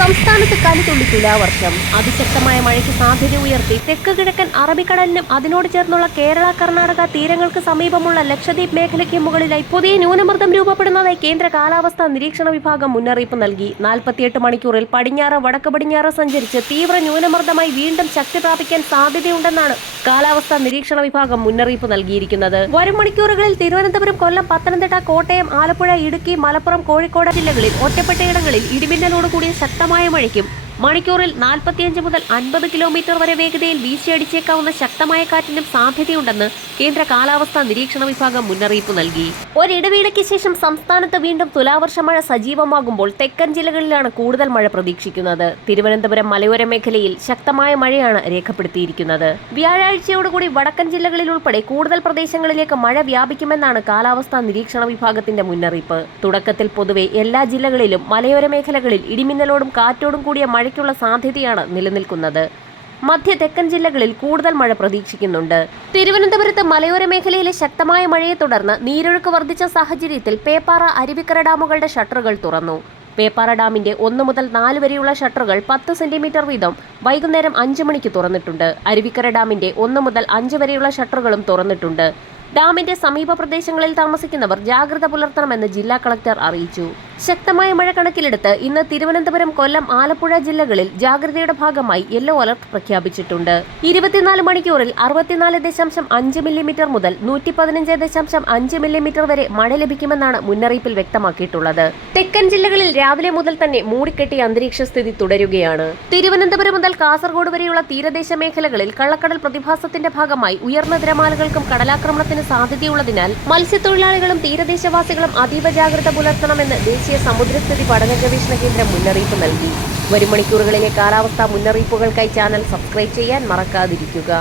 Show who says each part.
Speaker 1: സംസ്ഥാനത്ത് കലിതുള്ളി തുലാവർഷം അതിശക്തമായ മഴയ്ക്ക് സാധ്യത ഉയർത്തി തെക്ക് കിഴക്കൻ അറബിക്കടലിനും അതിനോട് ചേർന്നുള്ള കേരള കർണാടക തീരങ്ങൾക്ക് സമീപമുള്ള ലക്ഷദ്വീപ് മേഖലയ്ക്ക് മുകളിലായി പുതിയ ന്യൂനമർദ്ദം രൂപപ്പെടുന്നതായി കേന്ദ്ര കാലാവസ്ഥാ നിരീക്ഷണ വിഭാഗം മുന്നറിയിപ്പ് നൽകി നാൽപ്പത്തിയെട്ട് മണിക്കൂറിൽ പടിഞ്ഞാറ് വടക്ക് പടിഞ്ഞാറ് സഞ്ചരിച്ച് തീവ്ര ന്യൂനമർദ്ദമായി വീണ്ടും ശക്തി പ്രാപിക്കാൻ സാധ്യതയുണ്ടെന്നാണ് കാലാവസ്ഥാ നിരീക്ഷണ വിഭാഗം മുന്നറിയിപ്പ് നൽകിയിരിക്കുന്നത് വരും മണിക്കൂറുകളിൽ തിരുവനന്തപുരം കൊല്ലം പത്തനംതിട്ട കോട്ടയം ആലപ്പുഴ ഇടുക്കി മലപ്പുറം കോഴിക്കോട് ജില്ലകളിൽ ഒറ്റപ്പെട്ടയിടങ്ങളിൽ ഇടിമിന്നലോടുകൂടിയ കൂടിയ ശക്തം ശക്തമായ മഴയ്ക്കും മണിക്കൂറിൽ നാൽപ്പത്തിയഞ്ച് മുതൽ അൻപത് കിലോമീറ്റർ വരെ വേഗതയിൽ വീശിയടിച്ചേക്കാവുന്ന ശക്തമായ കാറ്റിനും സാധ്യതയുണ്ടെന്ന് കേന്ദ്ര കാലാവസ്ഥാ നിരീക്ഷണ വിഭാഗം മുന്നറിയിപ്പ് നൽകി ഒരിടവേളയ്ക്ക് ശേഷം സംസ്ഥാനത്ത് വീണ്ടും തുലാവർഷ മഴ സജീവമാകുമ്പോൾ തെക്കൻ ജില്ലകളിലാണ് കൂടുതൽ മഴ പ്രതീക്ഷിക്കുന്നത് തിരുവനന്തപുരം മലയോര മേഖലയിൽ ശക്തമായ മഴയാണ് രേഖപ്പെടുത്തിയിരിക്കുന്നത് വ്യാഴാഴ്ചയോടുകൂടി വടക്കൻ ജില്ലകളിൽ ഉൾപ്പെടെ കൂടുതൽ പ്രദേശങ്ങളിലേക്ക് മഴ വ്യാപിക്കുമെന്നാണ് കാലാവസ്ഥാ നിരീക്ഷണ വിഭാഗത്തിന്റെ മുന്നറിയിപ്പ് തുടക്കത്തിൽ പൊതുവെ എല്ലാ ജില്ലകളിലും മലയോര മേഖലകളിൽ ഇടിമിന്നലോടും കാറ്റോടും കൂടിയ മഴ മഴയ്ക്കുള്ള സാധ്യതയാണ് നിലനിൽക്കുന്നത് മധ്യ തെക്കൻ ജില്ലകളിൽ കൂടുതൽ മഴ പ്രതീക്ഷിക്കുന്നുണ്ട് തിരുവനന്തപുരത്ത് മലയോര മേഖലയിലെ ശക്തമായ മഴയെ തുടർന്ന് നീരൊഴുക്ക് വർദ്ധിച്ച സാഹചര്യത്തിൽ പേപ്പാറ അരുവിക്കര ഡാമുകളുടെ ഷട്ടറുകൾ തുറന്നു പേപ്പാറ ഡാമിന്റെ ഒന്ന് മുതൽ നാല് വരെയുള്ള ഷട്ടറുകൾ പത്ത് സെന്റിമീറ്റർ വീതം വൈകുന്നേരം അഞ്ചു മണിക്ക് തുറന്നിട്ടുണ്ട് അരുവിക്കര ഡാമിന്റെ ഒന്ന് മുതൽ അഞ്ച് വരെയുള്ള ഷട്ടറുകളും തുറന്നിട്ടുണ്ട് ഡാമിന്റെ സമീപ പ്രദേശങ്ങളിൽ താമസിക്കുന്നവർ ജാഗ്രത പുലർത്തണമെന്ന് ജില്ലാ കളക്ടർ അറിയിച്ചു ശക്തമായ മഴ കണക്കിലെടുത്ത് ഇന്ന് തിരുവനന്തപുരം കൊല്ലം ആലപ്പുഴ ജില്ലകളിൽ ജാഗ്രതയുടെ ഭാഗമായി യെല്ലോ അലർട്ട് പ്രഖ്യാപിച്ചിട്ടുണ്ട് ഇരുപത്തിനാല് മണിക്കൂറിൽ അറുപത്തിനാല് ദശാംശം അഞ്ച് മില്ലിമീറ്റർ മുതൽ നൂറ്റി പതിനഞ്ച് ദശാംശം അഞ്ച് മില്ലിമീറ്റർ വരെ മഴ ലഭിക്കുമെന്നാണ് മുന്നറിയിപ്പിൽ വ്യക്തമാക്കിയിട്ടുള്ളത് തെക്കൻ ജില്ലകളിൽ രാവിലെ മുതൽ തന്നെ മൂടിക്കെട്ടിയ അന്തരീക്ഷ സ്ഥിതി തുടരുകയാണ് തിരുവനന്തപുരം മുതൽ കാസർഗോഡ് വരെയുള്ള തീരദേശ മേഖലകളിൽ കള്ളക്കടൽ പ്രതിഭാസത്തിന്റെ ഭാഗമായി ഉയർന്ന തിരമാലകൾക്കും കടലാക്രമണത്തിന് സാധ്യതയുള്ളതിനാൽ മത്സ്യത്തൊഴിലാളികളും തീരദേശവാസികളും അതീവ ജാഗ്രത പുലർത്തണമെന്ന് ദേശീയ ദേശീയ സമുദ്രസ്ഥിതി പഠന ഗവേഷണ കേന്ദ്രം മുന്നറിയിപ്പ് നൽകി വരും മണിക്കൂറുകളിലെ കാലാവസ്ഥാ മുന്നറിയിപ്പുകൾക്കായി ചാനൽ സബ്സ്ക്രൈബ് ചെയ്യാൻ മറക്കാതിരിക്കുക